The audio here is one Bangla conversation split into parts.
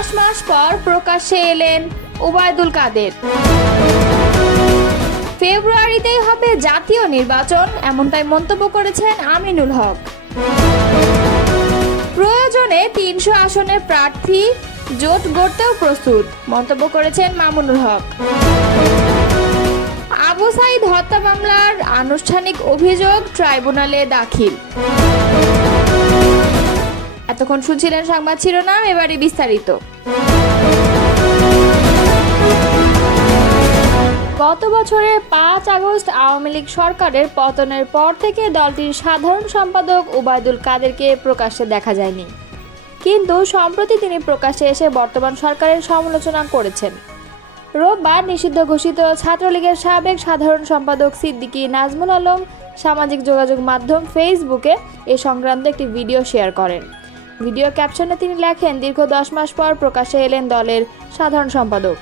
10 মাস পর প্রকাশ্যে এলেন ওবায়দুল কাদের। ফেব্রুয়ারিতেই হবে জাতীয় নির্বাচন, এমনটাই মন্তব্য করেছেন আমিনুল হক। প্রয়োজনে 300 আসনের প্রার্থী জোট গড়তেও প্রস্তুত, মন্তব্য করেছেন মামুনুল হক। আবু সাঈদ হত্যা মামলার আনুষ্ঠানিক অভিযোগ ট্রাইব্যুনালে দাখিল। এতক্ষণ শুনছিলেন সংবাদ শিরোনাম, এবারে বিস্তারিত। গত বছরের 5 আগস্ট আওয়ামী লীগ সরকারের পতনের পর থেকে দলটির সাধারণ সম্পাদক ওবায়দুল কাদেরকে প্রকাশ্যে দেখা যায়নি, কিন্তু সম্প্রতি তিনি প্রকাশ্যে এসে বর্তমান সরকারের সমালোচনা করেছেন। রোববার নিষিদ্ধ ঘোষিত ছাত্রলীগের সাবেক সাধারণ সম্পাদক সিদ্দিকী নাজমুল আলম সামাজিক যোগাযোগ মাধ্যম ফেসবুকে এ সংক্রান্ত একটি ভিডিও শেয়ার করেন। ভিডিও ক্যাপশনে তিনি লেখেন, দীর্ঘ 10 মাস পর প্রকাশ্যে এলেন দলের সাধারণ সম্পাদক।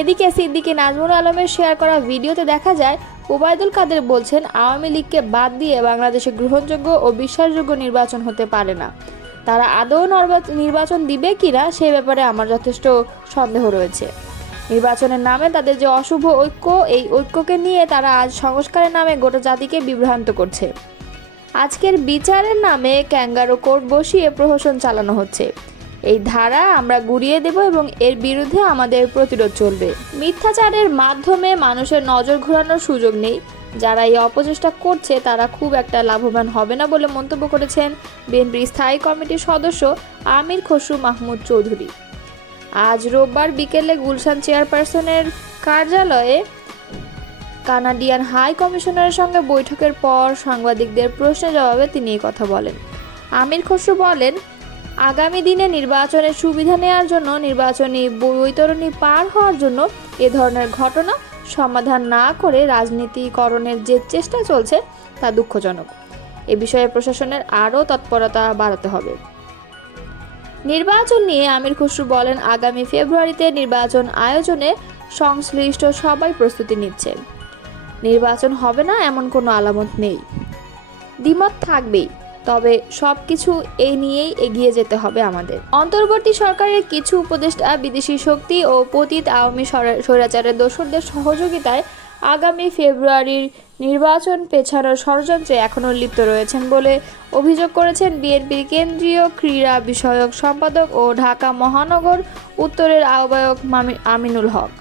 এদিকে সিদ্দিকী নাজমুল আলমের শেয়ার করা ভিডিওতে দেখা যায় ওবায়দুল কাদের বলছেন, আওয়ামী লীগকে বাদ দিয়ে বাংলাদেশে গ্রহণযোগ্য ও বিশ্বাসযোগ্য নির্বাচন হতে পারে না। তারা আদৌ নির্বাচন দিবে কিনা সে ব্যাপারে আমার যথেষ্ট সন্দেহ রয়েছে। নির্বাচনের নামে তাদের যে অশুভ ঐক্য, এই ঐক্যকে নিয়ে তারা আজ সংস্কারের নামে গোটা জাতিকে বিভ্রান্ত করছে। আজকের বিচারের নামে ক্যাঙ্গারু কোর্ট বসিয়ে প্রহসন চালানো হচ্ছে। এই ধারা আমরা গুড়িয়ে দেব এবং এর বিরুদ্ধে আমাদের প্রতিরোধ চলবে। মিথ্যাচারের মাধ্যমে মানুষের নজর ঘোরানোর সুযোগ নেই। যারা এই অপচেষ্টা করছে তারা খুব একটা লাভবান হবে না বলে মন্তব্য করেছেন বিএনপির স্থায়ী কমিটির সদস্য আমির খসরু মাহমুদ চৌধুরী। আজ রোববার বিকেলে গুলশান চেয়ারপারসনের কার্যালয়ে কানাডিয়ান হাই কমিশনারের সঙ্গে বৈঠকের পর সাংবাদিকদের প্রশ্নের জবাবে তিনি এই কথা বলেন। আমির খসরু বলেন, আগামী দিনে নির্বাচনের সুবিধা নেওয়ার জন্য, নির্বাচনী বৈতরণী পার হওয়ার জন্য এ ধরনের ঘটনা সমাধান না করে রাজনীতিকরণের যে চেষ্টা চলছে তা দুঃখজনক। এ বিষয়ে প্রশাসনের আরও তৎপরতা বাড়াতে হবে। নির্বাচন নিয়ে আমির খসরু বলেন, আগামী ফেব্রুয়ারিতে নির্বাচন আয়োজনে সংশ্লিষ্ট সবাই প্রস্তুতি নিচ্ছে। নির্বাচন হবে না এমন কোনো আলামত নেই, দ্বিমত থাকবেই, তবে সবকিছু এই নিয়েই এগিয়ে যেতে হবে আমাদের। অন্তর্বর্তী সরকারের কিছু উপদেষ্টা বিদেশি শক্তি ও পতিত আওয়ামী স্বৈরাচারের দোসরদের সহযোগিতায় আগামী ফেব্রুয়ারির নির্বাচন পেছানোর ষড়যন্ত্রে এখনও লিপ্ত রয়েছেন বলে অভিযোগ করেছেন বিএনপির কেন্দ্রীয় ক্রীড়া বিষয়ক সম্পাদক ও ঢাকা মহানগর উত্তরের আহ্বায়ক আমিনুল হক।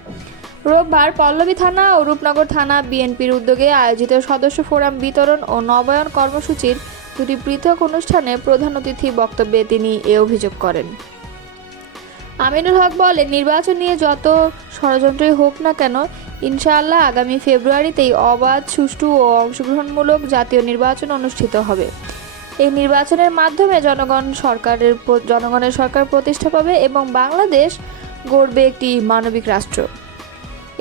রোববার পল্লবী থানা ও রূপনগর থানা বিএনপির উদ্যোগে আয়োজিত সদস্য ফোরাম বিতরণ ও নবায়ন কর্মসূচির দুটি পৃথক অনুষ্ঠানে প্রধান অতিথি বক্তব্যে তিনি এ অভিযোগ করেন। আমিনুল হক বলেন, নির্বাচন নিয়ে যত ষড়যন্ত্রই হোক না কেন, ইনশাআল্লাহ আগামী ফেব্রুয়ারিতেই অবাধ, সুষ্ঠু ও অংশগ্রহণমূলক জাতীয় নির্বাচন অনুষ্ঠিত হবে। এই নির্বাচনের মাধ্যমে জনগণের সরকার প্রতিষ্ঠা পাবে এবং বাংলাদেশ গড়বে একটি মানবিক রাষ্ট্র।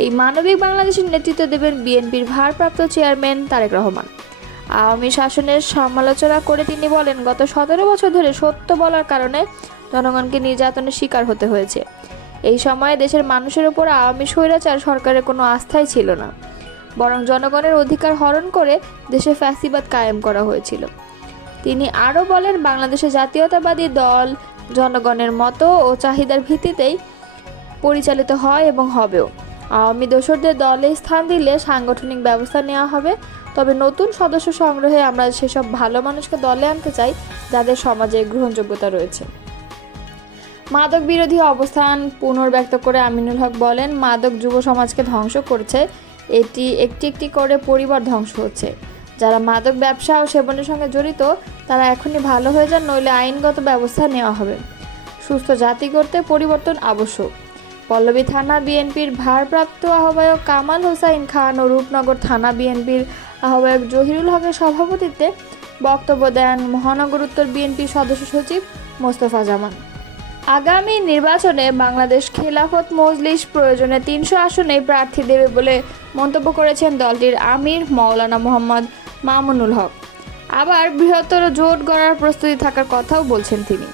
এই মানবিক বাংলাদেশের নেতৃত্ব দেবেন বিএনপির ভারপ্রাপ্ত চেয়ারম্যান তারেক রহমান। আওয়ামী শাসনের সমালোচনা করে তিনি বলেন, গত 17 বছর ধরে সত্য বলার কারণে জনগণকে নির্যাতনের শিকার হতে হয়েছে। এই সময়ে দেশের মানুষের উপর আওয়ামী স্বৈরাচার সরকারের কোনো আস্থাই ছিল না, বরং জনগণের অধিকার হরণ করে দেশে ফ্যাসিবাদ কায়েম করা হয়েছিল। তিনি আরও বলেন, বাংলাদেশে জাতীয়তাবাদী দল জনগণের মতো ও চাহিদার ভিত্তিতেই পরিচালিত হয় এবং হবেও। আওয়ামী দোসরদের দলে স্থান দিলে সাংগঠনিক ব্যবস্থা নেওয়া হবে, তবে নতুন সদস্য সংগ্রহে আমরা সেসব ভালো মানুষকে দলে আনতে চাই যাদের সমাজে গ্রহণযোগ্যতা রয়েছে। মাদক বিরোধী অবস্থান পুনর্ব্যক্ত করে আমিনুল হক বলেন, মাদক যুব সমাজকে ধ্বংস করছে, এটি একটি একটি করে পরিবার ধ্বংস হচ্ছে। যারা মাদক ব্যবসা ও সেবনের সঙ্গে জড়িত তারা এখনই ভালো হয়ে যান, নইলে আইনগত ব্যবস্থা নেওয়া হবে। সুস্থ জাতি গড়তে পরিবর্তন আবশ্যক। পল্লবী থানা বিএনপির ভারপ্রাপ্ত আহ্বায়ক কামাল হোসাইন খান ও রূপনগর থানা বিএনপির আহ্বায়ক জহিরুল হকের সভাপতিত্বে বক্তব্য দেন মহানগর উত্তর বিএনপির সদস্য সচিব মোস্তফা জামান। আগামী নির্বাচনে বাংলাদেশ খেলাফত মজলিস প্রয়োজনে 300 আসনেই প্রার্থী দেবে বলে মন্তব্য করেছেন দলটির আমির মাওলানা মোহাম্মদ মামুনুল হক। আবার বৃহত্তর জোট গড়ার প্রস্তুতি থাকার কথাও বলছেন তিনি।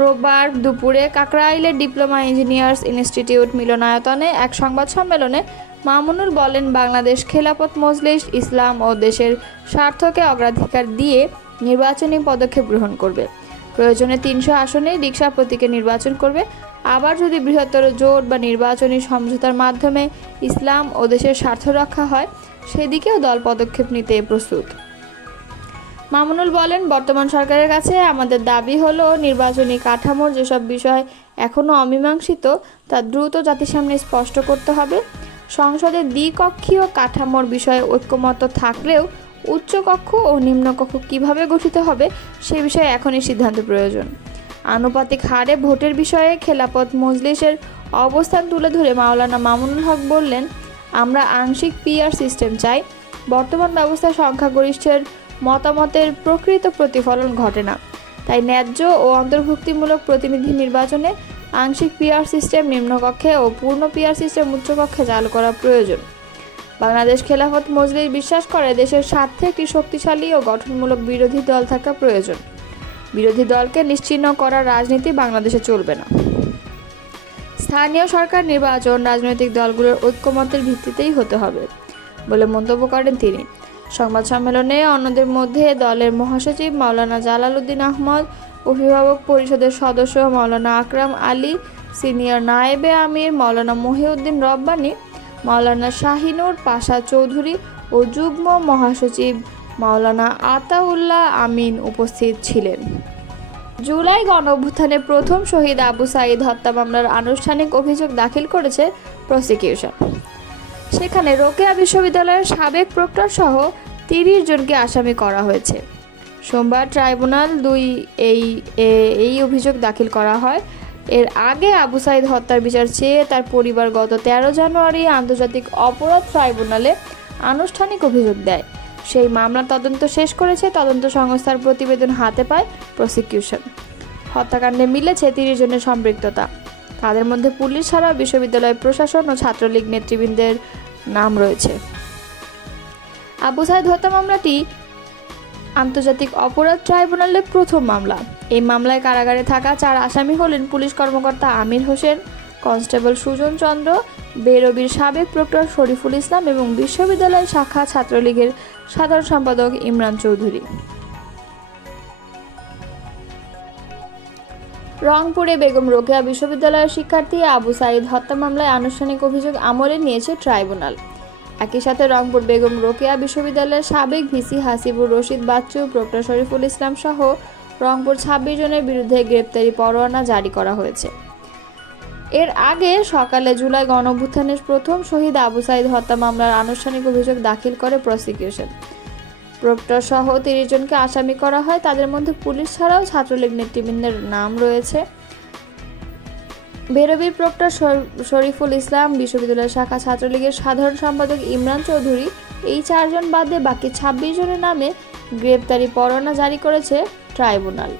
রোববার দুপুরে কাকরাইলের ডিপ্লোমা ইঞ্জিনিয়ার্স ইনস্টিটিউট মিলনায়তনে এক সংবাদ সম্মেলনে মামুনুল বলেন, বাংলাদেশ খেলাফত মজলিস ইসলাম ও দেশের স্বার্থকে অগ্রাধিকার দিয়ে নির্বাচনী পদক্ষেপ গ্রহণ করবে। প্রয়োজনে 300 আসনে রিকশা প্রতীকে নির্বাচন করবে। আবার যদি বৃহত্তর জোট বা নির্বাচনী সমঝোতার মাধ্যমে ইসলাম ও দেশের স্বার্থ রক্ষা হয়, সেদিকেও দল পদক্ষেপ নিতে প্রস্তুত। মামুনুল বলেন, বর্তমান সরকারের কাছে আমাদের দাবি হলো নির্বাচনী কাঠামোর যেসব বিষয় এখনও অমীমাংসিত তা দ্রুত জাতির সামনে স্পষ্ট করতে হবে। সংসদের দ্বিকক্ষীয় কাঠামোর বিষয়ে ঐক্যমত্য থাকলেও উচ্চকক্ষ ও নিম্নকক্ষ কিভাবে গঠিত হবে সে বিষয়ে এখনই সিদ্ধান্ত প্রয়োজন। আনুপাতিক হারে ভোটের বিষয়ে খেলাফত মজলিসের অবস্থান তুলে ধরে মাওলানা মামুনুল হক বললেন, আমরা আংশিক পিআর সিস্টেম চাই। বর্তমান ব্যবস্থায় সংখ্যাগরিষ্ঠের মতামতের প্রকৃত প্রতিফলন ঘটে না। তাই ন্যায্য ও অন্তর্ভুক্তিমূলক প্রতিনিধি নির্বাচনে আংশিক পিআর সিস্টেম নিম্নকক্ষে ও পূর্ণ পিআর সিস্টেম উচ্চকক্ষে চালু করা প্রয়োজন। বাংলাদেশ খেলাফত মজলিস বিশ্বাস করে দেশের স্বার্থে একটি শক্তিশালী ও গঠনমূলক বিরোধী দল থাকা প্রয়োজন। বিরোধী দলকে নিশ্চিহ্ন করার রাজনীতি বাংলাদেশে চলবে না। স্থানীয় সরকার নির্বাচন রাজনৈতিক দলগুলোর ঐক্যমতের ভিত্তিতেই হতে হবে বলে মন্তব্য করেন তিনি। সংবাদ সম্মেলনে অন্যদের মধ্যে দলের মহাসচিব মাওলানা জালাল উদ্দিন আহমদ, অভিভাবক পরিষদের সদস্য মাওলানা আকরাম আলী, সিনিয়র নায়েবে আমির মাওলানা মহিউদ্দিন রব্বানী, মাওলানা শাহিনুর পাশা চৌধুরী ও যুগ্ম মহাসচিব মাওলানা আতাউল্লাহ আমিন উপস্থিত ছিলেন। জুলাই গণঅভ্যুত্থানে প্রথম শহীদ আবু সাঈদ হত্যা মামলার আনুষ্ঠানিক অভিযোগ দাখিল করেছে প্রসিকিউশন। সেখানে রোকেয়া বিশ্ববিদ্যালয়ের সাবেক প্রক্টর সহ 30 জনকে আসামি করা হয়েছে। সোমবার ট্রাইব্যুনাল 2 এই অভিযোগ দাখিল করা হয়। এর আগে আবু সাঈদ হত্যার বিচার চেয়ে তার পরিবার গত 13 জানুয়ারি আন্তর্জাতিক অপরাধ ট্রাইব্যুনালে আনুষ্ঠানিক অভিযোগ দেয়। সেই মামলার তদন্ত শেষ করেছে তদন্ত সংস্থার প্রতিবেদন হাতে পায় প্রসিকিউশন। হত্যাকাণ্ডে মিলেছে 30 জনের সম্পৃক্ততা। তাদের মধ্যে পুলিশ ছাড়াও বিশ্ববিদ্যালয় প্রশাসন ও ছাত্রলীগ নেতৃবৃন্দের নাম রয়েছে। আবু সাঈদ হত্যা মামলাটি আন্তর্জাতিক অপরাধ ট্রাইব্যুনালের প্রথম মামলা। এই মামলায় কারাগারে থাকা 4 আসামি হলেন পুলিশ কর্মকর্তা আমির হোসেন, কনস্টেবল সুজন চন্দ্র, বেরবির সাবেক প্রক্টর শরীফুল ইসলাম এবং বিশ্ববিদ্যালয় শাখা ছাত্রলীগের সাধারণ সম্পাদক ইমরান চৌধুরী। রংপুরে বেগম রোকেয়া বিশ্ববিদ্যালয়ের শিক্ষার্থী আবু সাঈদ হত্যা মামলায় আনুষ্ঠানিক অভিযোগ আমলে নিয়েছে ট্রাইব্যুনাল। একই সাথে রংপুর বেগম রোকেয়া বিশ্ববিদ্যালয়ের সাবেক ভিসি হাসিবুর রশিদ বাচ্চু, প্রক্টর শরীফুল ইসলাম সহ রংপুর 26 জনের বিরুদ্ধে গ্রেপ্তারি পরোয়ানা জারি করা হয়েছে। এর আগে সকালে জুলাই গণঅভ্যুত্থানের প্রথম শহীদ আবু সাঈদ হত্যা মামলার আনুষ্ঠানিক অভিযোগ দাখিল করে প্রসিকিউশন। প্রক্টর সহ 30 জনকে আসামি করা হয়। তাদের মধ্যে পুলিশ ছাড়াও ছাত্রলীগ নেতৃবৃন্দের নাম রয়েছে। বেরবির প্রক্টর শরীফুল ইসলাম, বিশ্ববিদ্যালয় শাখা ছাত্রলীগের সাধারণ সম্পাদক ইমরান চৌধুরী, এই 4 জন বাদে বাকি 26 জনের নামে গ্রেপ্তারি পরোয়ানা জারি করেছে ট্রাইব্যুনাল।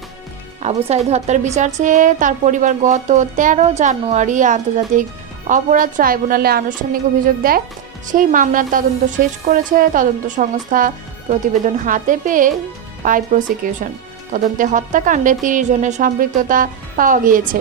আবু সাঈদ হত্যার বিচার চেয়ে তার পরিবার গত 13 জানুয়ারি আন্তর্জাতিক অপরাধ ট্রাইব্যুনালে আনুষ্ঠানিক অভিযোগ দেয়। সেই মামলার তদন্ত শেষ করেছে তদন্ত সংস্থা। প্রতিবেদন হাতে পায় প্রসিকিউশন। তদন্তে হত্যাকাণ্ডে 30 জনের সম্পৃক্ততা পাওয়া গিয়েছে।